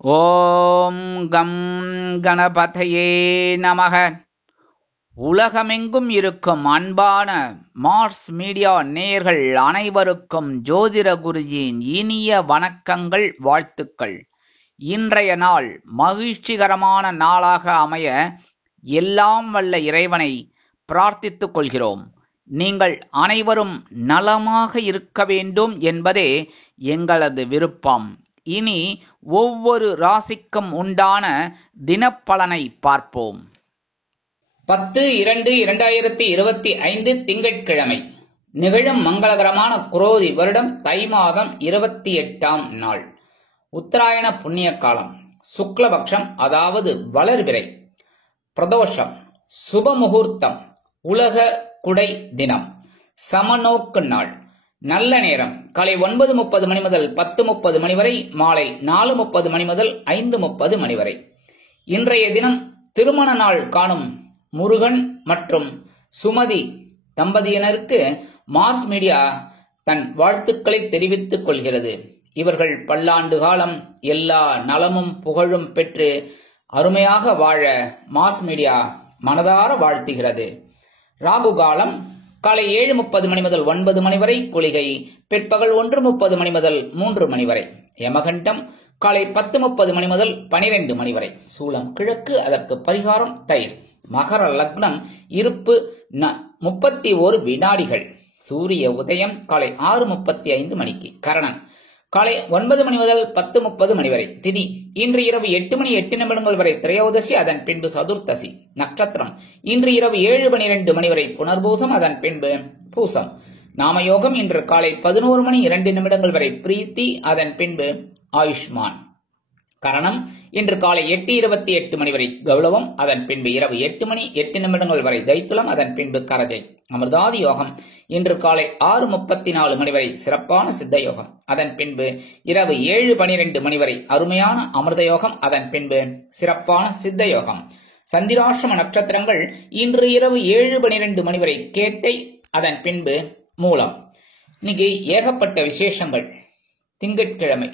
ஓம் come கணபதையே நமக. உலகமெங்கும் இருக்கும் அன்பான மார்ஸ் மீடியா நேயர்கள் அனைவருக்கும் ஜோதிட குருஜியின் இனிய வணக்கங்கள், வாழ்த்துக்கள். இன்றைய நாள் மகிழ்ச்சிகரமான நாளாக அமைய எல்லாம் வல்ல இறைவனை பிரார்த்தித்துக் கொள்கிறோம். நீங்கள் அனைவரும் நலமாக இருக்க வேண்டும் என்பதே எங்களது விருப்பம். இனி ஒவ்வொரு ராசிக்கும் உண்டான தினப்பலனை பார்ப்போம். 10/2/2025 திங்கட்கிழமை நிகழும் மங்களகரமான குரோதி வருடம் தை மாதம் 28ஆம் நாள், உத்தராயண புண்ணிய காலம், சுக்லபக்ஷம், அதாவது வளர்பிறை, பிரதோஷம், சுபமுகூர்த்தம், உலக குடை தினம், சமநோக்கு நாள், நல்ல நேரம் காலை 9:30 மணி முதல் 10:30 மணி வரை, மாலை 4:30 மணி முதல் 5:30 மணி வரை. இன்றைய தினம் திருமண நாள் காணும் முருகன் மற்றும் சுமதி தம்பதியினருக்கு மார்ஸ் மீடியா தன் வாழ்த்துக்களை தெரிவித்துக் கொள்கிறது. இவர்கள் பல்லாண்டு காலம் எல்லா நலமும் புகழும் பெற்று அருமையாக வாழ மார்ஸ் மீடியா மனதார வாழ்த்துகிறது. ராகு காலம் காலை 7:30 மணி முதல் 9 மணி வரை, குளிகை பிற்பகல் 1:30 மணி முதல் 3 மணி வரை, யமகண்டம் காலை 10:30 மணி முதல் 12 மணி வரை, சூலம் கிழக்கு, அதற்கு பரிகாரம் தயிர். மகர லக்னம், இருப்பு 31 வினாடிகள், சூரிய உதயம் காலை 6:35 மணிக்கு, கரணன் காலை 9 மணி முதல் 10:30 மணி வரை, திதி இன்று இரவு 8:08 வரை திரையோதசி, அதன் பின்பு சதுர்த்தசி, நட்சத்திரம் இன்று இரவு 7:12 மணி வரை புனர்பூசம், அதன் பின்பு பூசம், நாமயோகம் இன்று காலை 11:02 வரை பிரீத்தி, அதன் பின்பு ஆயுஷ்மான், கரணம் இன்று காலை 8:28 மணி வரை கௌளவம், அதன் பின்பு இரவு 8:08 வரை தைத்துலம், அதன் பின்பு கரஜை. அமிர்தாதி யோகம் இன்று காலை 6:34 மணி வரை சிறப்பான சித்த யோகம், அதன் பின்பு இரவு 7:12 மணி வரை அருமையான அமிர்த யோகம், அதன் பின்பு சிறப்பான சித்த யோகம். சந்திராஷ்டம நட்சத்திரங்கள் இன்று இரவு 7:12 மணி வரை கேட்டை, அதன் பின்பு மூலம். இன்னைக்கு ஏகப்பட்ட விசேஷங்கள். திங்கட்கிழமை,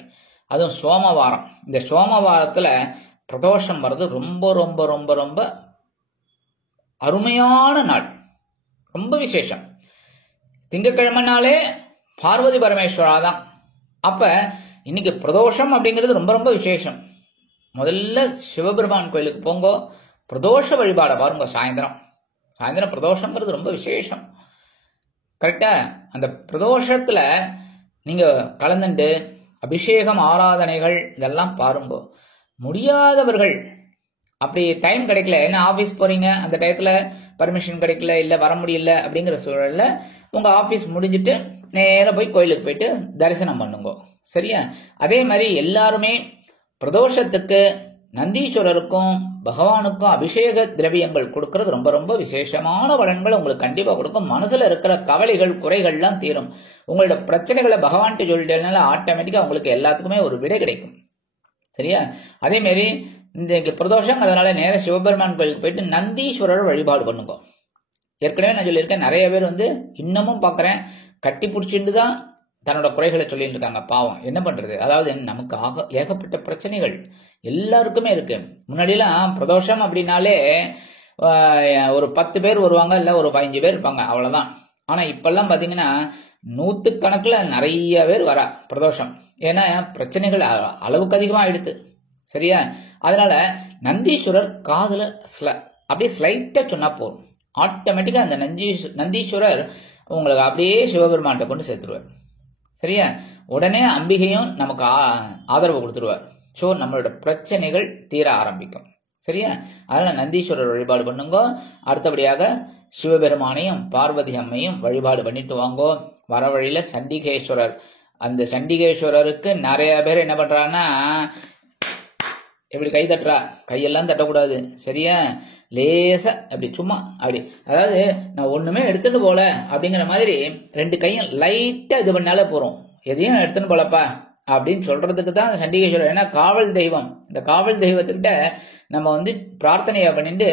அதுவும் சோமவாரம். இந்த சோமவாரத்துல பிரதோஷம் வர்றது ரொம்ப ரொம்ப ரொம்ப ரொம்ப அருமையான நாள், ரொம்ப விசேஷம். திங்கட்கிழமைனாலே பார்வதி பரமேஸ்வரா தான். அப்ப இன்னைக்கு பிரதோஷம் அப்படிங்கிறது ரொம்ப ரொம்ப விசேஷம். முதல்ல சிவபெருமான் கோயிலுக்கு போங்க, பிரதோஷ வழிபாட பாருங்க. சாயந்தரம் பிரதோஷங்கிறது ரொம்ப விசேஷம். கரெக்டா? அந்த பிரதோஷத்துல நீங்க கலந்துண்டு அபிஷேகம், ஆராதனைகள் இதெல்லாம் பாருங்க. முடியாதவர்கள், அப்படி டைம் கிடைக்கல, என்ன ஆபீஸ் போறீங்க, அந்த டயத்துல பர்மிஷன் கிடைக்கல, இல்ல வர முடியல அப்படிங்கிற சூழல்ல உங்க ஆபீஸ் முடிஞ்சிட்டு நேர போய் கோயிலுக்கு போயிட்டு தரிசனம் பண்ணுங்க. சரியா? அதே மாதிரி எல்லாருமே பிரதோஷத்துக்கு நந்தீஸ்வரருக்கும் பகவானுக்கும் அபிஷேக திரவியங்கள் கொடுக்கறது ரொம்ப ரொம்ப விசேஷமான பலன்கள் உங்களுக்கு கண்டிப்பா கொடுக்கும். மனசுல இருக்கிற கவலைகள், குறைகள்லாம் தீரும். உங்களோட பிரச்சனைகளை பகவான்கிட்ட சொல்லிட்டேனால ஆட்டோமேட்டிக்கா உங்களுக்கு எல்லாத்துக்குமே ஒரு விடை கிடைக்கும். சரியா? அதே மாதிரி இந்த பிரதோஷம், அதனால நேர சிவபெருமான் கோயிலுக்கு போயிட்டு நந்தீஸ்வரர் வழிபாடு பண்ணுங்க. ஏற்கனவே நான் சொல்லியிருக்கேன், நிறைய பேர் இன்னமும் பாக்குறேன் கட்டி பிடிச்சிட்டு தான் தன்னோட குறைகளை சொல்லிட்டு இருக்காங்க. பாவம், என்ன பண்றது? அதாவது நமக்கு ஏகப்பட்ட பிரச்சனைகள் எல்லாருக்குமே இருக்கு. முன்னாடிலாம் பிரதோஷம் அப்படின்னாலே ஒரு 10 பேர் வருவாங்க, இல்ல ஒரு 15 பேர் இருப்பாங்க, அவ்வளவுதான். ஆனா இப்பெல்லாம் பாத்தீங்கன்னா 100 கணக்குல நிறைய பேர் வரா பிரதோஷம். ஏன்னா பிரச்சனைகள் அளவுக்கு அதிகமா ஆயிடுது. சரியா? அதனால நந்தீஸ்வரர் காதுல அப்படியே ஸ்லைட்டா சொன்னா போதும், ஆட்டோமேட்டிக்கா அந்த நந்தீஸ்வரர் உங்களுக்கு அப்படியே சிவபெருமான்கிட்ட கொண்டு சேர்த்துருவார். சரியா? உடனே அம்பிகையும் நமக்கு ஆதரவு கொடுத்துருவார். சோ நம்மளோட பிரச்சனைகள் தீர ஆரம்பிக்கும். சரியா? அதனால நந்தீஸ்வரர் வழிபாடு பண்ணுங்க. அடுத்தபடியாக சிவபெருமானையும் பார்வதி அம்மையும் வழிபாடு பண்ணிட்டு வாங்கோ. வர வழியில சண்டிகேஸ்வரர், அந்த சண்டிகேஸ்வரருக்கு நிறைய பேர் என்ன பண்றாங்கன்னா, எப்படி கை தட்டுறா, கையெல்லாம் தட்டக்கூடாது. சரியா? லேசா அப்படி சும்மா அப்படி, அதாவது நான் ஒண்ணுமே எடுத்துட்டு போல அப்படிங்கிற மாதிரி 2 கையும் லைட்டா இது பண்ணாலே போறோம். எதையும் எடுத்துன்னு போலப்பா அப்படின்னு சொல்றதுக்கு தான் சண்டிகேஸ்வரர். ஏன்னா காவல் தெய்வம். இந்த காவல் தெய்வத்துக்கிட்ட நம்ம பிரார்த்தனையை பண்ணிட்டு,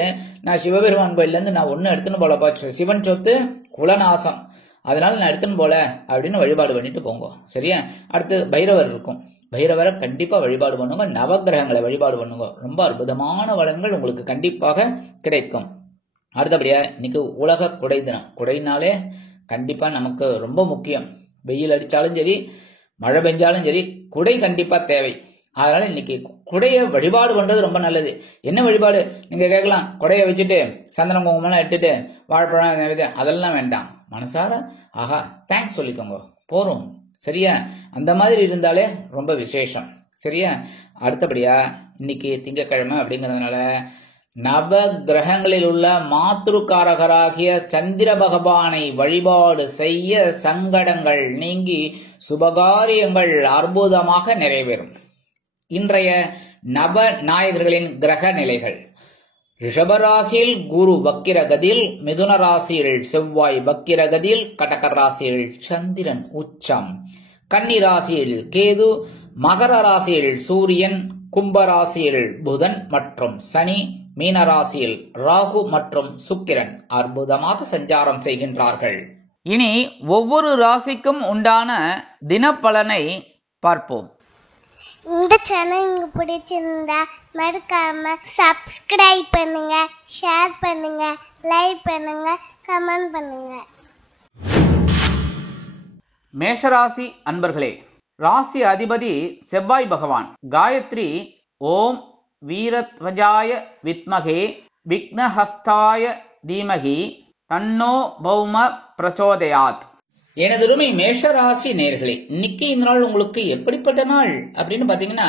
நான் சிவபெருமான் கோயில்ல இருந்து நான் ஒண்ணு எடுத்துன்னு போலப்பா, சிவன் சொத்து குலநாசம், அதனால நான் எடுத்துன்னு போல அப்படின்னு வழிபாடு பண்ணிட்டு போங்க. சரியா? அடுத்து பைரவர் இருக்கும். பைரவரை கண்டிப்பா வழிபாடு பண்ணுங்க. நவகிரகங்களை வழிபாடு பண்ணுங்க. ரொம்ப அற்புதமான வளங்கள் உங்களுக்கு கண்டிப்பாக கிடைக்கும். அடுத்தபடியா இன்னைக்கு உலக குடை தினம். குடைனாலே கண்டிப்பா நமக்கு ரொம்ப முக்கியம். வெயில் அடிச்சாலும் சரி, மழை பெஞ்சாலும் சரி, குடை கண்டிப்பா தேவை. அதனால இன்னைக்கு குடைய வழிபாடு பண்றது ரொம்ப நல்லது. என்ன வழிபாடு நீங்க கேட்கலாம், குடைய வச்சுட்டு சந்தனம் குங்குமம்லாம் இட்டுட்டு வாழைப்பழம் அதெல்லாம் வேண்டாம். மனசார ஆஹா தேங்க்ஸ் சொல்லிக்கோங்க போறோம். சரியா? அந்த மாதிரி இருந்தாலே ரொம்ப விசேஷம். சரியா? அடுத்தபடியா இன்னைக்கு திங்கட்கிழமை அப்படிங்கறதுனால நவ கிரகங்களில் உள்ள மாத்ருகாரகராகிய சந்திர பகவானை வழிபாடு செய்ய சங்கடங்கள் நீங்கி சுபகாரியங்கள் அற்புதமாக நிறைவேறும். இன்றைய நவ நாயகர்களின் கிரக நிலைகள்: ரிஷபராசியில் குரு வக்கிரகதியில், மிதுன ராசியில் செவ்வாய் வக்கிரகதியில், கடக ராசியில் சந்திரன் உச்சம், கன்னி ராசியில் கேது, மகர ராசியில் சூரியன், கும்பராசியில் புதன் மற்றும் சனி, மீனராசியில் ராகு மற்றும் சுக்கிரன் அற்புதமாக சஞ்சாரம் செய்கின்றார்கள். இனி ஒவ்வொரு ராசிக்கும் உண்டான தினப்பலனை பார்ப்போம். இந்த சேனல் உங்களுக்கு பிடிச்சிருந்தா மறக்காம சப்ஸ்கிரைப் பண்ணுங்க, ஷேர் பண்ணுங்க, லைக் பண்ணுங்க, கமெண்ட் பண்ணுங்க. மேஷராசி அன்பர்களே, ராசி அதிபதி செவ்வாய் பகவான். காயத்ரி ஓம் வீரத்வஜாய வித்மகே விக்னஹஸ்தாய தீமகி தன்னோ பௌம பிரச்சோதயாத். எனதுருமை மேஷராசி நேயர்களே, இன்னைக்கு இந்த நாள் உங்களுக்கு எப்படிப்பட்ட நாள் அப்படின்னு பாத்தீங்கன்னா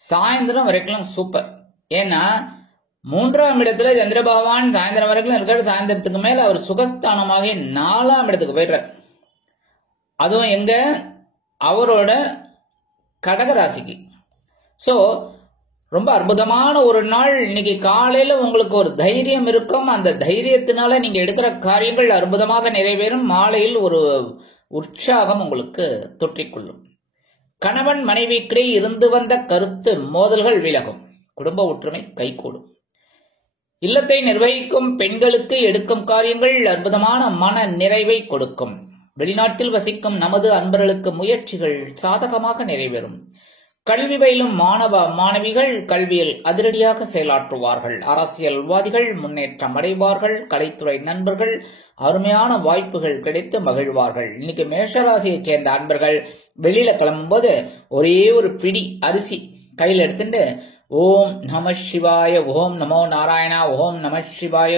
சாயந்தரம் வரைக்கும் சூப்பர். ஏன்னா 3ஆம் இடத்துல சந்திர பகவான் சாயந்தரம் வரைக்கும் இருக்காரு. சாயந்தரத்துக்கு மேல அவர் சுகஸ்தானமாக 4ஆம் இடத்துக்கு போயிடுறார். அதுவும் எங்க அவரோட கடக ராசிக்கு. சோ ரொம்ப அற்புதமான ஒரு நாள். இன்னைக்கு காலையில உங்களுக்கு ஒரு தைரியம் இருக்கும். அந்த தைரியத்தினால நீங்க எடுக்கிற காரியங்கள் அற்புதமாக நிறைவேறும். மாலையில் ஒரு உற்சாகம் உங்களுக்கு தொற்றிக்கொள்ளும். கணவன் மனைவிக்கிடையே இருந்து வந்த கருத்து மோதல்கள் விலகும். குடும்ப ஒற்றுமை கைகூடும். இல்லத்தை நிர்வகிக்கும் பெண்களுக்கு எடுக்கும் காரியங்கள் அற்புதமான மன நிறைவை கொடுக்கும். வெளிநாட்டில் வசிக்கும் நமது அன்பர்களுக்கு முயற்சிகள் சாதகமாக நிறைவேறும். கல்வி பயிலும் மாணவ மாணவிகள் கல்வியில் அதிரடியாக செயலாற்றுவார்கள். அரசியல்வாதிகள் முன்னேற்றம் அடைவார்கள். கலைத்துறை நண்பர்கள் அருமையான வாய்ப்புகள் கிடைத்து மகிழ்வார்கள். இன்னைக்கு மேஷராசியைச் சேர்ந்த அன்பர்கள் வெளியில கிளம்பும் போது ஒரே ஒரு பிடி அரிசி கையில் எடுத்துட்டு ஓம் நம சிவாய, ஓம் நமோ நாராயணா, ஓம் நம சிவாய,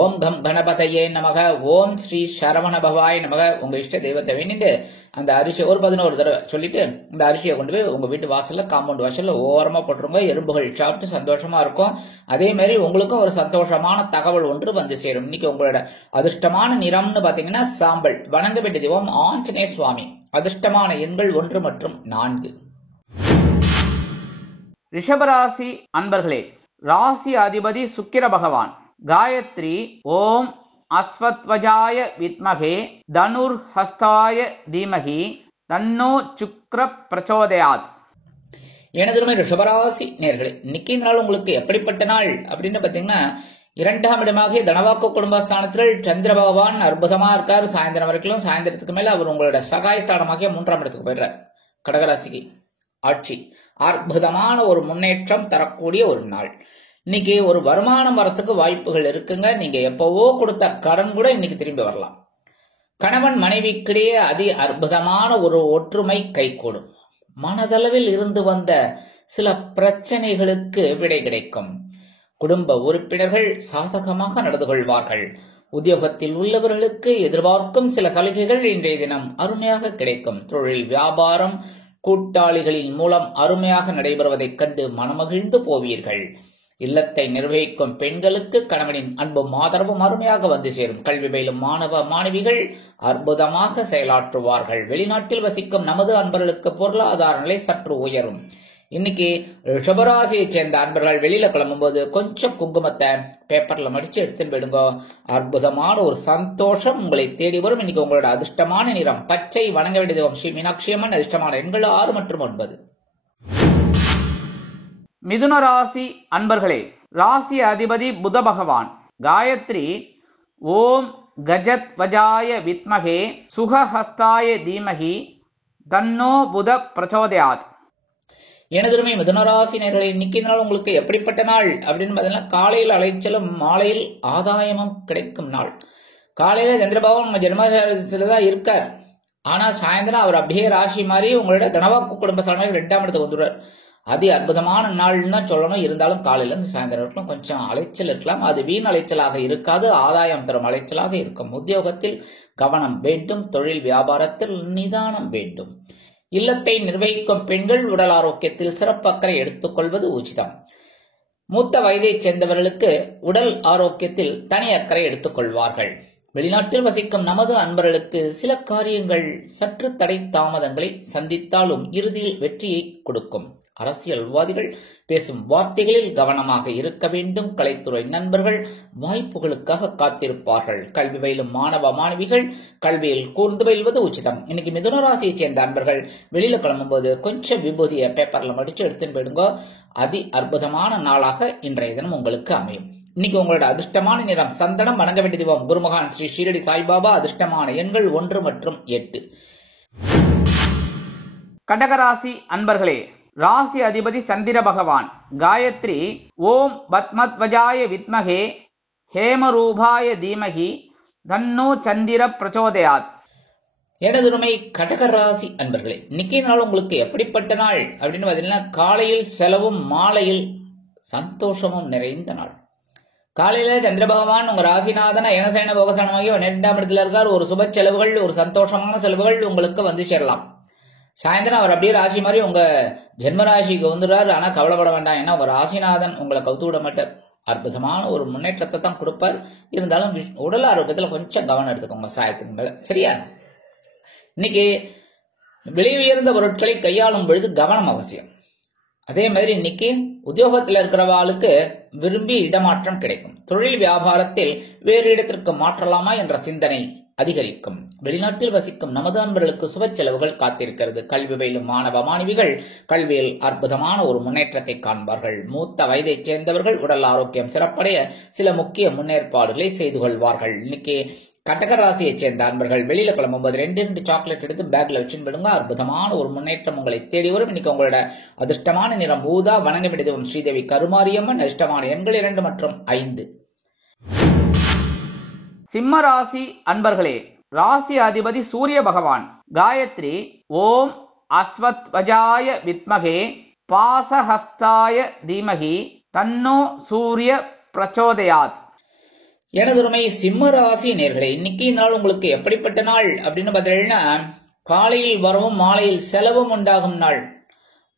ஓம் கம் கணபதையே நமக, ஓம் ஸ்ரீ சரவண பவாய நமக, உங்க இஷ்ட தெய்வத்தை வேண்டிட்டு அந்த அரிசியை ஒரு 11 தடவை சொல்லிட்டு இந்த அரிசியை கொண்டு போய் உங்க வீட்டு வாசல்ல, காம்பவுண்ட் வாசல்ல ஓரமா போட்டுருங்க. எறும்புகள் சாப்பிட்டு சந்தோஷமா இருக்கும். அதே மாதிரி உங்களுக்கும் ஒரு சந்தோஷமான தகவல் ஒன்று வந்து சேரும். இன்னைக்கு உங்களோட அதிர்ஷ்டமான நிறம்னு பாத்தீங்கன்னா சாம்பல். வணங்க வேண்டிய தெய்வம் ஆஞ்சநேய சுவாமி. அதிர்ஷ்டமான எண்கள் 1 மற்றும் 4. ரிஷபராசி அன்பர்களே, ராசி அதிபதி சுக்கிர பகவான். காயத்ரி ஓம் அஸ்வத்வஜாய வித்மகே தனுர் ஹஸ்தாய தீமகி தன்னோ சுக்ர பிரச்சோதயாத். எனதுமே ரிஷபராசி நேர்களே, இன்னைக்கு நாள் உங்களுக்கு எப்படிப்பட்ட நாள் அப்படின்னு பாத்தீங்கன்னா 2ஆம் இடமாக தனவாக்கு குடும்பஸ்தானத்தில் சந்திர பகவான் அற்புதமா இருக்காரு சாயந்தரம் வரைக்கும். சாயந்தரத்துக்கு மேல அவர் உங்களோட சகாயஸ்தானமாக 3ஆம் இடத்துக்கு போயிடுறார். கடகராசிக்கு ஆட்சி. அற்புதமான ஒரு முன்னேற்றம் தரக்கூடிய ஒரு நாள். இன்னைக்கு ஒரு வருமானம் வரத்துக்கு வாய்ப்புகள் இருக்குங்க. நீங்க எப்பவோ கொடுத்த கடன் கூட இன்னைக்கு திரும்பி வரலாம். கணவன் மனைவிக்கிடையே அதி அற்புதமான ஒரு ஒற்றுமை கைகூடும். மனதளவில் இருந்து வந்த சில பிரச்சனைகளுக்கு விடை கிடைக்கும். குடும்ப உறுப்பினர்கள் சாதகமாக நடந்து கொள்வார்கள். உத்தியோகத்தில் உள்ளவர்களுக்கு எதிர்பார்க்கும் சில சலுகைகள் இன்றைய தினம் அருமையாக கிடைக்கும். தொழில் வியாபாரம் கூட்டாளிகளின் மூலம் அருமையாக நடைபெறுவதைக் கண்டு மனமகிழ்ந்து போவீர்கள். இல்லத்தை நிர்வகிக்கும் பெண்களுக்கு கணவனின் அன்பும் ஆதரவும் அருமையாக வந்து சேரும். கல்வி பயிலும் மாணவ மாணவிகள் அற்புதமாக செயலாற்றுவார்கள். வெளிநாட்டில் வசிக்கும் நமது அன்பர்களுக்கு பொருளாதார நிலை சற்று உயரும். இன்னைக்கு ரிஷபராசியை சேர்ந்த அன்பர்கள் வெளியில கிளம்பும் போது கொஞ்சம் குங்குமத்தை பேப்பர்ல மடிச்சு எடுத்துன்னு போயிடுங்க. அற்புதமான ஒரு சந்தோஷம் உங்களை தேடி வரும். இன்னைக்கு உங்களோட அதிர்ஷ்டமான நிறம் பச்சை. வணங்க வேண்டியது ஸ்ரீ மீனாட்சி அம்மன். அதிர்ஷ்டமான எண்கள் 6 மற்றும் 9. மிதுன ராசி அன்பர்களே, ராசி அதிபதி புத பகவான். காயத்ரி ஓம் கஜத்வஜாய வித்மகே சுகஹஸ்தாய தீமஹி தன்னோ புத பிரச்சோதயாத். எனதுமே மிதுனராசி நேயர்களே, இன்னைக்கு நாள் உங்களுக்கு எப்படிப்பட்ட நாள் அப்படின்னு பார்த்தீங்கன்னா, காலையில் அலைச்சலும் மாலையில் ஆதாயமும் கிடைக்கும் நாள். காலையில சந்திரபாபு உங்க ஜென்மராசியில தான் இருக்கார். ஆனா சாயந்தரம் அவர் அப்படியே ராசி மாதிரி உங்களோட தனவாக்கு குடும்ப சாலையை 2ஆம் இடத்துக்கு வந்துடுவார். அதி அற்புதமான நாள்னு தான் சொல்லணும். இருந்தாலும் காலையில இருந்து சாயந்தரம் வரைக்கும் கொஞ்சம் அலைச்சல் இருக்கலாம். அது வீண் அலைச்சலாக இருக்காது, ஆதாயம் தரும் அலைச்சலாக இருக்கும். உத்தியோகத்தில் கவனம் வேண்டும், தொழில் வியாபாரத்தில் நிதானம் வேண்டும். இல்லத்தை நிர்வகிக்கும் பெண்கள் உடல் ஆரோக்கியத்தில் சிறப்பு அக்கறை எடுத்துக்கொள்வது உச்சிதம். மூத்த வயதைச் சேர்ந்தவர்களுக்கு உடல் ஆரோக்கியத்தில் தனி அக்கறை எடுத்துக்கொள்வார்கள். வெளிநாட்டில் வசிக்கும் நமது அன்பர்களுக்கு சில காரியங்கள் சற்று தடை தாமதங்களை சந்தித்தாலும் இறுதியில் வெற்றியை கொடுக்கும். அரசியல்வாதிகள் பேசும் வார்த்தைகளில் கவனமாக இருக்க வேண்டும். கலைத்துறை நண்பர்கள் வாய்ப்புகளுக்காக காத்திருப்பார்கள். கல்வி பயிலும் மாணவ மாணவிகள் கல்வியில் கூர்ந்து பயில்வது உச்சிதம். இன்னைக்கு மிதுன ராசியை சேர்ந்த அன்பர்கள் வெளியில கிளம்பும் போது கொஞ்சம் விபூதியை பேப்பர்ல மடிச்சு எடுத்துன்னு போயிடுங்க. அதி அற்புதமான நாளாக இன்றைய தினம் உங்களுக்கு அமையும். இன்னைக்கு உங்களோட அதிர்ஷ்டமான நிறம் சந்தனம். வணங்க வேண்டிய தெய்வம் குருமகான் ஸ்ரீ ஷீரடி சாய்பாபா. அதிர்ஷ்டமான எண்கள் 1 மற்றும் 8. கடகராசி அன்பர்களே, ராசி அதிபதி சந்திர பகவான். காயத்ரி ஓம் பத்மத்வஜாய வித்மகே ஹேமரூபாய தீமஹி தன்னோ சந்திர பிரச்சோதயாத். எனதுமை கடகராசி அன்பர்களே, இன்னைக்கு நாள் உங்களுக்கு எப்படிப்பட்ட நாள் அப்படின்னு பார்த்தீங்கன்னா, காலையில் செலவும் மாலையில் சந்தோஷமும் நிறைந்த நாள். காலையில சந்திர பகவான் உங்க ராசிநாதன ஏனசேன போகசனமாகி 12ஆம் இடத்துல இருக்கார். ஒரு சுப செலவுகள், ஒரு சந்தோஷமான செலவுகள் உங்களுக்கு வந்து சேரலாம். சாயந்தரம் அவர் அப்படியே ராசி மாதிரி உங்க ஜென்மராசிக்கு வந்துடுறாரு. ஆனா கவலைப்பட வேண்டாம், ஏன்னா உங்க ராசிநாதன் உங்களை கவுத்து விட மாட்டார். அற்புதமான ஒரு முன்னேற்றத்தை தான் கொடுப்பார். இருந்தாலும் உடல் ஆரோக்கியத்துல கொஞ்சம் கவனம் எடுத்துக்கோங்க சாயத்துக்கு மேல, சரியா? இன்னைக்கு விலை உயர்ந்த பொருட்களை கையாளும் பொழுது கவனம் அவசியம். அதே மாதிரி இன்னைக்கு உத்தியோகத்தில் இருக்கிறவாளுக்கு விரும்பி இடமாற்றம் கிடைக்கும். தொழில் வியாபாரத்தில் வேறு இடத்திற்கு மாற்றலாமா என்ற சிந்தனை அதிகரிக்கும். வெளிநாட்டில் வசிக்கும் நமது அன்பர்களுக்கு சுப செலவுகள் காத்திருக்கிறது. கல்வி பயிலும் மாணவ மாணவிகள் கல்வியில் அற்புதமான ஒரு முன்னேற்றத்தை காண்பார்கள். மூத்த வயதைச் சேர்ந்தவர்கள் உடல் ஆரோக்கியம் சிறப்படைய சில முக்கிய முன்னேற்பாடுகளை செய்து கொள்வார்கள். இன்னைக்கு கடகராசியைச் சேர்ந்த அன்பர்கள் வெளியில கிளம்பும்போது 2 சாக்லேட் எடுத்து பேக்ல வச்சுன்னு போயிடுங்க. அற்புதமான ஒரு முன்னேற்றம் உங்களை தேடி வரும். இன்னைக்கு உங்களோட அதிர்ஷ்டமான நிறம் ஊதா. வணங்க வேண்டியதும் ஸ்ரீதேவி கருமாரியம்மன். அதிர்ஷ்டமான எண்கள் 2 மற்றும் 5. சிம்ம ராசி அன்பர்களே, ராசி அதிபதி சூரிய பகவான். காயத்ரி ஓம் அஸ்வத்வஜாய வித்மகே பாசஹஸ்தாய தீமஹி தன்னோ சூரிய பிரச்சோதயாத். எனதுமை சிம்ம ராசி நேர்களே, இன்னைக்கு நாள் உங்களுக்கு எப்படிப்பட்ட நாள் அப்படின்னு பார்த்தீங்கன்னா, காலையில் வரவும் மாலையில் செலவும் உண்டாகும் நாள்.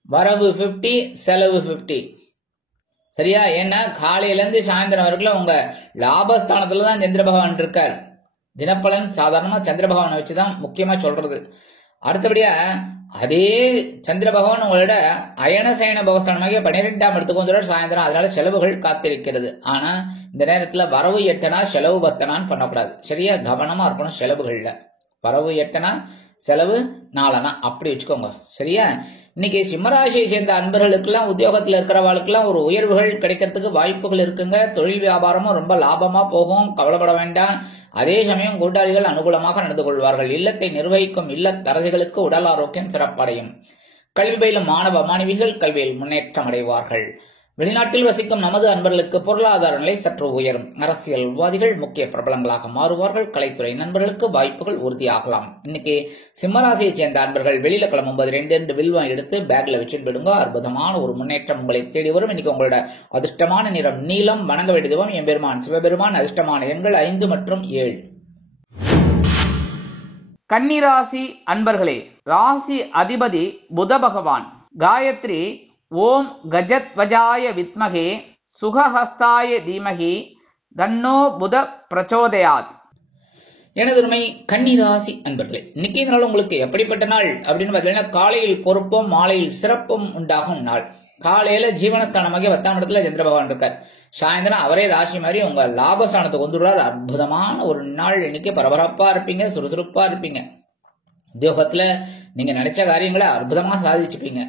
வரவு 50, செலவு 50. சரியா? ஏன்னா காலையில இருந்து சாயந்தரம் வரைக்கும் உங்க லாபஸ்தானத்துல தான் சந்திர பகவான் இருக்கார். தினப்பலன் சாதாரணமா சந்திர பகவானை வச்சுதான் முக்கியமா சொல்றது. அடுத்தபடியா அதே சந்திர பகவான் உங்களோட அயனசயன போகஸ்தானமாக 12ஆம் இடத்துக்கு வந்துடுறார் சாயந்தரம். அதனால செலவுகள் காத்திருக்கிறது. ஆனா இந்த நேரத்துல வரவு 8 செலவு 10 பண்ணக்கூடாது. சரியா? கவனமா இருக்கணும் செலவுகள்ல. வரவு 8 செலவு 4 அப்படி வச்சுக்கோங்க. சரியா? இன்னைக்கு சிம்மராசியை சேர்ந்த அன்பர்களுக்கெல்லாம் உத்தியோகத்தில் இருக்கிறவாளுக்கெல்லாம் ஒரு உயர்வுகள் கிடைக்கிறதுக்கு வாய்ப்புகள் இருக்குங்க. தொழில் வியாபாரமும் ரொம்ப லாபமா போகும், கவலைப்பட வேண்டாம். அதே சமயம் கூட்டாளிகள் அனுகூலமாக நடந்து கொள்வார்கள். இல்லத்தை நிர்வகிக்கும் இல்லத்தரசிகளுக்கு உடல் ஆரோக்கியம் சிறப்படையும். கல்வி பயிலும் மாணவ மாணவிகள் கல்வியில் முன்னேற்றம் அடைவார்கள். வெளிநாட்டில் வசிக்கும் நமது அன்பர்களுக்கு பொருளாதார நிலை சற்று உயரும். அரசியல்வாதிகள் முக்கிய பிரபலங்களாக மாறுவார்கள். கலைத்துறை நண்பர்களுக்கு வாய்ப்புகள் உறுதியாகலாம். இன்னைக்கு சிம்மராசியை சேர்ந்த அன்பர்கள் வெளியில கிளம்பும்போது 2 வில்வம் எடுத்து பேக்ல வச்சுட்டு போயிடுங்க. அற்புதமான ஒரு முன்னேற்றம் உங்களை தேடி வரும். இன்னைக்கு உங்களோட அதிர்ஷ்டமான நிறம் நீலம். வணங்க வேண்டியதும் எம்பெருமான் சிவபெருமான். அதிர்ஷ்டமான எண்கள் 5 மற்றும் 7. கன்னிராசி அன்பர்களே, ராசி அதிபதி புத பகவான். காயத்ரி ஓம் கஜத்வஜாய வித்மகே சுகஹஸ்தாய தீமஹி தன்னோ புத பிரச்சோதயாத். எனதுமை கன்னிராசி அன்பர்களே, இன்னைக்கு நாள் உங்களுக்கு எப்படிப்பட்ட நாள் அப்படின்னு பார்த்தீங்கன்னா, காலையில் பொறுப்பும் மாலையில் சிறப்பும் உண்டாகும் நாள். காலையில ஜீவனஸ்தானமாக 10ஆம் இடத்துல சந்திர பகவான் இருக்கார். சாயந்தரம் அவரே ராசி மாதிரி உங்க லாபஸ்தானத்துக்கு வந்துடுறார். அற்புதமான ஒரு நாள். இன்னைக்கு பரபரப்பா இருப்பீங்க, சுறுசுறுப்பா இருப்பீங்க. உத்தியோகத்துல நீங்க நினைச்ச காரியங்களை அற்புதமா சாதிச்சுப்பீங்க.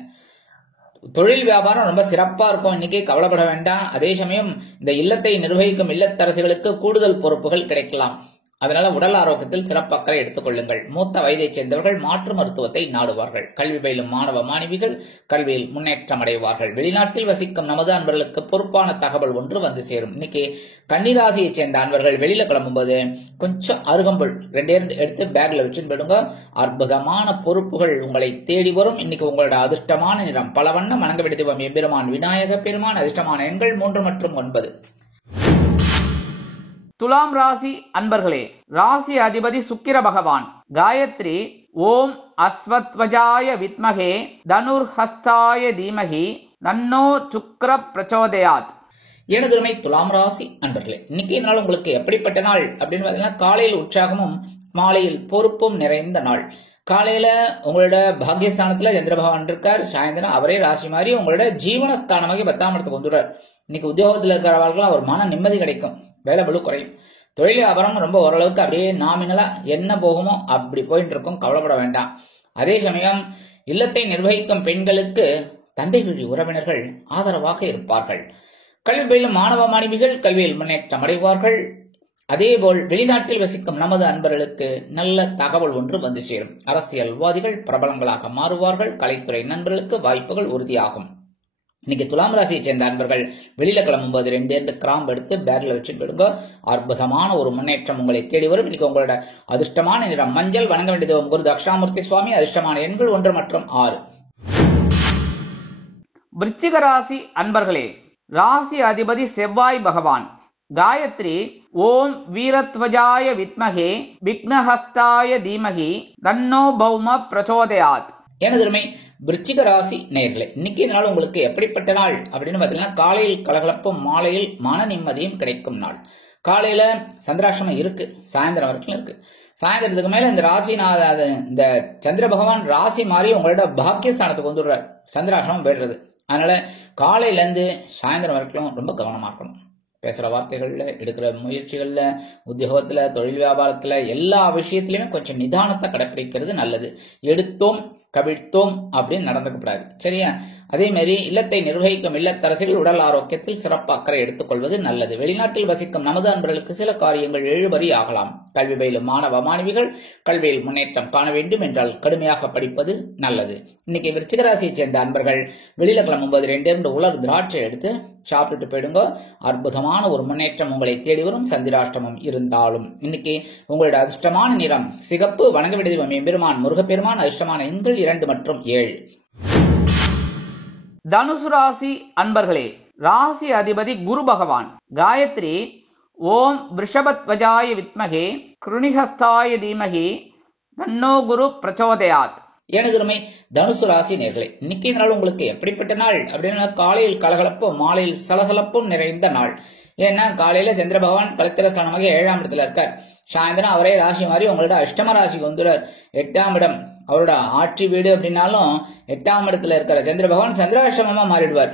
தொழில் வியாபாரம் ரொம்ப சிறப்பா இருக்கும். இன்னைக்கு கவலைப்பட வேண்டாம். அதே சமயம் இந்த இல்லத்தை நிர்வகிக்கும் இல்லத்தரசிகளுக்கு கூடுதல் பொறுப்புகள் கிடைக்கலாம். அதனால உடல் ஆரோக்கியத்தில் சிறப்பு அக்கறை எடுத்துக் கொள்ளுங்கள். மூத்த வயதைச் சேர்ந்தவர்கள் மாற்று மருத்துவத்தை நாடுவார்கள். கல்வி பயிலும் மாணவ மாணவிகள் கல்வியில் முன்னேற்றம் அடைவார்கள். வெளிநாட்டில் வசிக்கும் நமது அன்பர்களுக்கு பொறுப்பான தகவல் ஒன்று வந்து சேரும். இன்னைக்கு கன்னிராசியைச் சேர்ந்த அன்பர்கள் வெளியில கிளம்பும்போது கொஞ்சம் அருகம்புல் 2 எடுத்து பேக்ல வச்சு போயிடுங்க. அற்புதமான பொறுப்புகள் உங்களை தேடி வரும். இன்னைக்கு உங்களோட அதிர்ஷ்டமான நிறம் பல வண்ணம். வணங்க விடுதிவம் எம்பெருமான் விநாயக பெருமான். அதிர்ஷ்டமான எண்கள் 3 மற்றும் 9. துலாம் ராசி அன்பர்களே, ராசி அதிபதி சுக்கிர பகவான். காயத்ரி ஓம் அஸ்வத்வஜாய வித்மகே தனுர்ஹஸ்தாய தீமகி தன்னோ சுக்ர பிரச்சோதயாத். எனதுமை துலாம் ராசி அன்பர்களே, இன்னைக்கு நாள் உங்களுக்கு எப்படிப்பட்ட நாள் அப்படின்னு பாத்தீங்கன்னா, காலையில் உற்சாகமும் மாலையில் பொறுப்பும் நிறைந்த நாள். காலையில உங்களோட பாக்கியஸ்தானத்துல சந்திர பகவான் இருக்கார். சாயந்தரம் அவரே ராசி மாதிரி உங்களோட ஜீவனஸ்தானமாகி 10ஆம் இடத்துக்கு வந்துடுறார். இன்னைக்கு உத்தியோகத்தில் இருக்கிறவர்களுக்கு ஒரு மன நிம்மதி கிடைக்கும். வேலை பளு குறையும். தொழில் வியாபாரம் ரொம்ப ஓரளவுக்கு அப்படியே நாமினலா என்ன போகுமோ அப்படி போயிட்டு இருக்கும். கவலைப்பட வேண்டாம். அதே சமயம் இல்லத்தை நிர்வகிக்கும் பெண்களுக்கு தந்தை வழி உறவினர்கள் ஆதரவாக இருப்பார்கள். கல்வி பயிலும் மாணவ மாணவிகள் கல்வியில் முன்னேற்றம் அடைவார்கள். அதேபோல் வெளிநாட்டில் வசிக்கும் நமது அன்பர்களுக்கு நல்ல தகவல் ஒன்று வந்து சேரும். அரசியல்வாதிகள் பிரபலங்களாக மாறுவார்கள். கலைத்துறை நண்பர்களுக்கு வாய்ப்புகள் உறுதியாகும். இன்னைக்கு துலாம் ராசியை சேர்ந்த அன்பர்கள் வெளியில கிளம்பும்போது 2 கிராம்பு எடுத்து பேக்ல வச்சு விடுங்க. அற்புதமான ஒரு முன்னேற்றம் உங்களை தேடி வரும். இன்னைக்கு உங்களோட அதிர்ஷ்டமான நிறம் மஞ்சள். வணங்க வேண்டியது குரு தட்சிணாமூர்த்தி சுவாமி. அதிர்ஷ்டமான எண்கள் 1 மற்றும் 6. விருச்சிக ராசி அன்பர்களே, ராசி அதிபதி செவ்வாய் பகவான். காயத்ரி ஓம் வீரத்வஜாய வித்மகே விக்னஹஸ்தாய தீமகி தன்னோ பௌம பிரச்சோதயாத். எனதுமை விருச்சிக ராசி நேயர்களே, இன்னைக்கு நாள் உங்களுக்கு எப்படிப்பட்ட நாள் அப்படின்னு பாத்தீங்கன்னா, காலையில் கலகலப்பும் மாலையில் மன நிம்மதியும் கிடைக்கும் நாள். காலையில சந்திராஷ்டமம் இருக்கு, சாயந்தரம் வரைக்கும் இருக்கு. சாயந்தரத்துக்கு மேல இந்த ராசி இந்த சந்திர பகவான் ராசி மாறி உங்களோட பாக்கியஸ்தானத்துக்கு வந்துடுறார். சந்திராஷ்டமம் போயிடுறது. அதனால காலையில இருந்து சாயந்தரம் வரைக்கும் ரொம்ப கவனமா இருக்கணும். பேசுற வார்த்தைகள்ல, எடுக்கிற முயற்சிகள்ல, உத்தியோகத்துல, தொழில் வியாபாரத்துல எல்லா விஷயத்திலுமே கொஞ்சம் நிதானத்தை கடைபிடிக்கிறது நல்லது. எடுத்தோம் கவிழ்த்தோம் அப்படின்னு நடந்துக்கூடாது. சரியா? அதே மாதிரி இல்லத்தை நிர்வகிக்கும் இல்லத்தரசிகள் உடல் ஆரோக்கியத்தில் சிறப்பு அக்கறை எடுத்துக்கொள்வது நல்லது. வெளிநாட்டில் வசிக்கும் நமது அன்பர்களுக்கு சில காரியங்கள் இழுபறி ஆகலாம். கல்வி பயிலும் மாணவ மாணவிகள் கல்வியில் முன்னேற்றம் காண வேண்டும் என்றால் கடுமையாக படிப்பது நல்லது. இன்னைக்கு விருச்சிக ராசியை சேர்ந்த அன்பர்கள் வெளியில கிளம்பும்போது 2 உலர் திராட்சை எடுத்து சாப்பிட்டுட்டு போயிடுங்க. அற்புதமான ஒரு முன்னேற்றம் உங்களை தேடி வரும். சந்திராஷ்டமம் இருந்தாலும் இன்னைக்கு உங்களோட அதிர்ஷ்டமான நிறம் சிகப்பு. வணங்க விடுதிவம் எம்பெருமான் முருகப்பெருமான். அதிர்ஷ்டமான எண்கள் 2 மற்றும் 7. தனுசு ராசி அன்பர்களே, ராசி அதிபதி குரு பகவான். காயத்ரி ஓம் விருஷபத்வஜாய வித்மகே கிருணிஹஸ்தாய தீமகி தன்னோ குரு பிரச்சோதயாத். எனதுமை தனுசு ராசி நேர்களே, இன்னைக்கு நாள் உங்களுக்கு எப்படிப்பட்ட நாள் அப்படின்னா, காலையில் கலகலப்பும் மாலையில் சலசலப்பும் நிறைந்த நாள். ஏன்னா காலையில சந்திர பகவான் கலத்திரஸ்தானமாக 7ஆம் இடத்துல இருக்கார். சாயந்தரம் அவரே ராசி மாதிரி உங்களோட அஷ்டம ராசிக்கு வந்துடுறார். 8ஆம் இடம் அவரோட ஆட்சி வீடு அப்படின்னாலும் 8ஆம் இடத்துல இருக்கிற சந்திர பகவான் சந்திராஷ்டமமா மாறிடுவார்.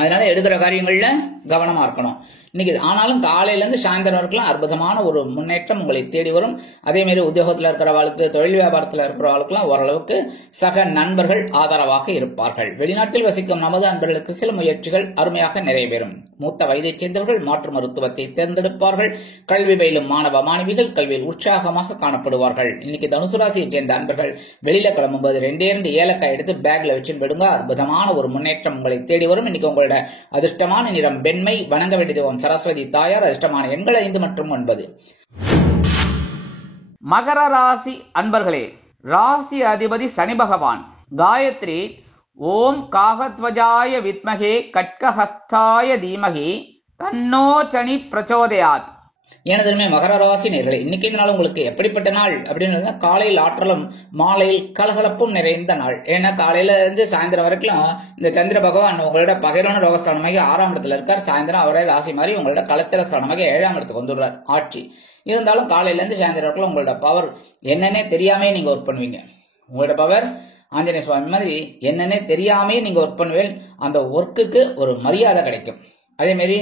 அதனால எடுக்கிற காரியங்கள்ல கவனமா இருக்கணும். இன்னைக்கு ஆனாலும் காலையில இருந்து சாயந்தரம் வரைக்கும் அற்புதமான ஒரு முன்னேற்றம் உங்களை தேடி வரும். அதே மாதிரி உத்தியோகத்தில் இருக்கிறவர்களுக்கு, தொழில் வியாபாரத்தில் இருக்கிறவர்களுக்கெல்லாம் ஓரளவுக்கு சக நண்பர்கள் ஆதரவாக இருப்பார்கள். வெளிநாட்டில் வசிக்கும் நமது அன்பர்களுக்கு சில முயற்சிகள் அருமையாக நிறைவேறும். மூத்த வயதைச் சேர்ந்தவர்கள் மாற்று மருத்துவத்தை தேர்ந்தெடுப்பார்கள். கல்வி பயிலும் மாணவ மாணவிகள் கல்வியில் உற்சாகமாக காணப்படுவார்கள். இன்னைக்கு தனுசு ராசியை சேர்ந்த அன்பர்கள் வெளியில கிளம்பும்போது 2 ஏலக்காய் எடுத்து பேக்ல வச்சு விடுங்க. அற்புதமான ஒரு முன்னேற்றம் உங்களை தேடி வரும். இன்னைக்கு உங்களோட அதிர்ஷ்டமான நிறம் வெண்மை. வணங்க வேண்டியது சரஸ்வதி தாயார். அதிர்ஷ்டமான எண்கள் 5 மற்றும் 9. மகர ராசி அன்பர்களே, ராசி அதிபதி சனி பகவான். காயத்ரி ஓம் காகத்வஜாய வித்மகே கட்கஹஸ்தாய தீமகி தன்னோ சனி பிரச்சோதயாத். எனதுமே மகர ராசி நேர்களே, இன்னைக்கு நாள் உங்களுக்கு எப்படிப்பட்ட நாள் அப்படின்னு, காலையில் ஆற்றலும் மாலையில் கலகலப்பும் நிறைந்த நாள். ஏன்னா காலையில இருந்து சாயந்தரம் வரைக்கும் இந்த சந்திர பகவான் உங்களோட பகைவன ரோகஸ்தானமாக 6ஆம் இடத்துல இருக்கார். சாயந்தரம் அவரே ராசி மாதிரி உங்களோட கலத்திரஸ்தானமாக 7ஆம் இடத்துக்கு வந்துடுறார் ஆட்சி. இருந்தாலும் காலையில இருந்து சாயந்தரம் வரைக்கும் உங்களோட பவர் என்னன்னே தெரியாமே நீங்க ஒர்க் பண்ணுவீங்க. உங்களோட பவர் ஆஞ்சநேய சுவாமி மாதிரி என்னன்னே தெரியாமே நீங்க ஒர்க் பண்ணுவேன். அந்த ஒர்க்குக்கு ஒரு மரியாதை கிடைக்கும். அதே மாதிரி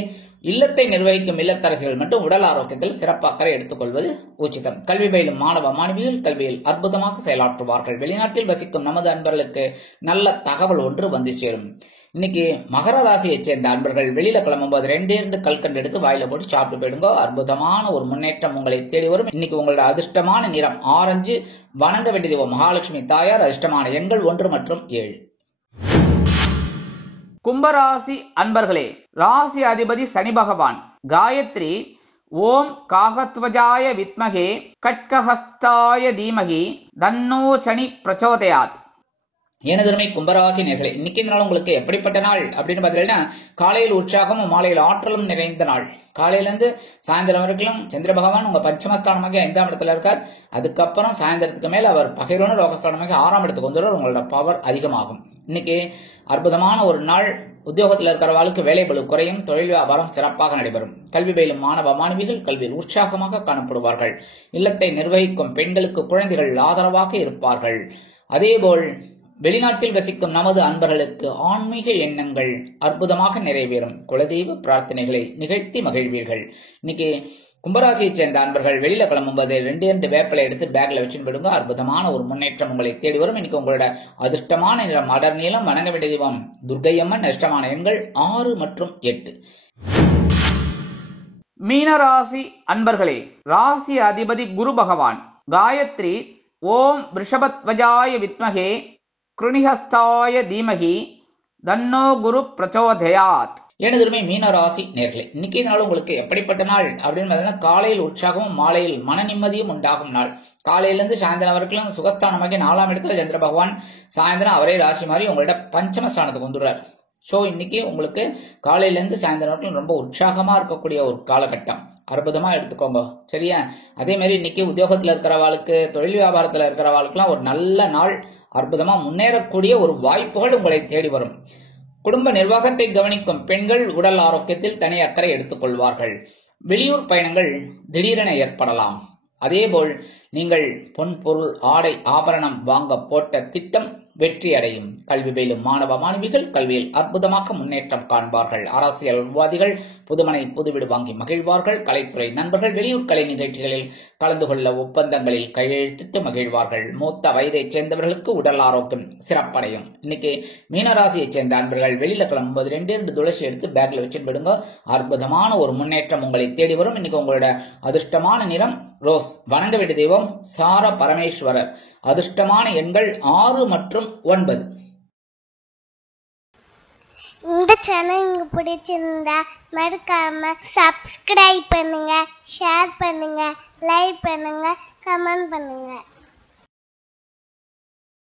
இல்லத்தை நிர்வகிக்கும் இல்லத்தரசிகள் மட்டும் உடல் ஆரோக்கியத்தில் சிறப்பு அக்கறை எடுத்துக்கொள்வது உச்சிதம். கல்வி பயிலும் மாணவ மாணவிகள் கல்வியில் அற்புதமாக செயலாற்றுவார்கள். வெளிநாட்டில் வசிக்கும் நமது அன்பர்களுக்கு நல்ல தகவல் ஒன்று வந்து சேரும். இன்னைக்கு மகர ராசியைச் சேர்ந்த அன்பர்கள் வெளியில கிளம்பும்போது 2 கல்கண்டு எடுத்து வாயில போட்டு சாப்பிட்டு போயிடுங்க. அற்புதமான ஒரு முன்னேற்றம் உங்களை தேடி வரும். இன்னைக்கு உங்களோட அதிர்ஷ்டமான நிறம் ஆரஞ்சு. வணங்க வேண்டிய தெய்வம் மகாலட்சுமி தாயார். அதிர்ஷ்டமான எண்கள் 1 மற்றும் 7. கும்பராசி அன்பர்களே, ராசி அதிபதி சனி பகவான். காயத்ரி ஓம் காகத்வஜாய வித்மகே கட்கஹஸ்தாய தீமகி தன்னோ சனி பிரச்சோதயாத். எனதுமை கும்பராசி நேர்களே, இன்னைக்கு இந்த நாள் உங்களுக்கு எப்படிப்பட்ட நாள் அப்படின்னு பார்த்தீங்கன்னா, காலையில் உற்சாகமும் மாலையில் ஆற்றலும் நிறைந்த நாள். காலையில இருந்து சாயந்தரம் வரைக்கும் சந்திர பகவான் உங்க பஞ்சமஸ்தானமாக 5ஆம் இடத்துல இருக்கார். அதுக்கப்புறம் சாயந்தரத்துக்கு மேல அவர் பகைரோன லோகஸ்தானமாக 6ஆம் இடத்துக்கு வந்துடுவார். உங்களோட பவர் அதிகமாகும். இன்னைக்கு அற்புதமான ஒரு நாள். உத்தியோகத்தில் இருக்கிறவர்களுக்கு வேலை பளு குறையும். தொழில் வியாபாரம் சிறப்பாக நடைபெறும். கல்வி பயிலும் மாணவ மாணவிகள் கல்வியில் உற்சாகமாக காணப்படுவார்கள். இல்லத்தை நிர்வகிக்கும் பெண்களுக்கு குழந்தைகள் ஆதரவாக இருப்பார்கள். அதேபோல் வெளிநாட்டில் வசிக்கும் நமது அன்பர்களுக்கு ஆன்மீக எண்ணங்கள் அற்புதமாக நிறைவேறும். குலதெய்வ பிரார்த்தனைகளை நிகழ்த்தி மகிழ்வீர்கள். இன்னைக்கு கும்பராசியைச் சேர்ந்த அன்பர்கள் வெளியில கிளம்பும்போது 2 வேப்பிலை எடுத்து பேக்ல வச்சுன்னு போயிடுங்க. அற்புதமான ஒரு முன்னேற்றம் உங்களை தேடி வரும். இன்னைக்கு உங்களோட அதிர்ஷ்டமான நிறம் அடர் நீளம். வணங்க வேண்டிய தெய்வம் துர்க்கையம்மன். அதிர்ஷ்டமான எண்கள் 6 மற்றும் 8. மீனராசி அன்பர்களே, ராசி அதிபதி குரு பகவான். காயத்ரி ஓம் ரிஷபத்வஜாய வித்மகே கிருணிஹஸ்தாய தீமகி தன்னோ குரு பிரச்சோதயாத். எனதுமே மீனராசி நேர்களே, இன்னைக்கு நாள் உங்களுக்கு எப்படிப்பட்ட நாள் அப்படின்னு பார்த்தீங்கன்னா, காலையில் உற்சாகமும் மாலையில் மன நிம்மதியும் உண்டாகும் நாள். காலையிலிருந்து சாயந்தரம் வரைக்கும் சுகஸ்தானமாகி 4ஆம் இடத்துல சந்திர பகவான் சாயந்தரம் அவரே ராசி மாதிரி உங்களோட பஞ்சமஸ்தானத்துக்கு வந்துடுறார். ஸோ இன்னைக்கு உங்களுக்கு காலையிலேருந்து சாயந்தரம் வரைக்கும் ரொம்ப உற்சாகமா இருக்கக்கூடிய ஒரு காலகட்டம். அற்புதமா எடுத்துக்கோங்க, சரியா? அதே மாதிரி இன்னைக்கு உத்தியோகத்தில் இருக்கிறவாளுக்கு, தொழில் வியாபாரத்தில் இருக்கிறவாளுக்குலாம் ஒரு நல்ல நாள். அற்புதமா முன்னேறக்கூடிய ஒரு வாய்ப்புகள் உங்களை தேடி வரும். குடும்ப நிர்வாகத்தை கவனிக்கும் பெண்கள் உடல் ஆரோக்கியத்தில் தனி அக்கறை எடுத்துக் கொள்வார்கள். வெளியூர் பயணங்கள் திடீரென ஏற்படலாம். அதேபோல் நீங்கள் பொன் பொருள் ஆடை ஆபரணம் வாங்க போட்ட திட்டம் வெற்றி அடையும். கல்வி பயிலும் மாணவ மாணவிகள் கல்வியில் அற்புதமாக முன்னேற்றம் காண்பார்கள். அரசியல்வாதிகள் புதுமனை புதுவீடு வாங்கி மகிழ்வார்கள். கலைத்துறை நண்பர்கள் வெளியூர் கலை நிகழ்ச்சிகளில் கலந்து கொள்ள ஒப்பந்தங்களில் கையெழுத்திட்டு மகிழ்வார்கள். மூத்த வயதைச் சேர்ந்தவர்களுக்கு உடல் ஆரோக்கியம் சிறப்படையும். இன்னைக்கு மீனராசியைச் சேர்ந்த அன்பர்கள் வெளியில கிளம்பும்போது 2 துளசி எடுத்து பேக்ல வச்சுட்டு போயிடுங்க. அற்புதமான ஒரு முன்னேற்றம் உங்களை தேடி வரும். இன்னைக்கு உங்களோட அதிர்ஷ்டமான நிறம் ரோஸ். வணங்க வேண்டிய தெய்வம் சார பரமேஸ்வரர். அதிர்ஷ்டமான எண்கள் 6 மற்றும் 9. இந்த சேனல் உங்களுக்கு பிடிச்சிருந்தா மறக்காம சப்ஸ்கிரைப் பண்ணுங்க, ஷேர் பண்ணுங்க, லைக் பண்ணுங்க, கமெண்ட் பண்ணுங்க.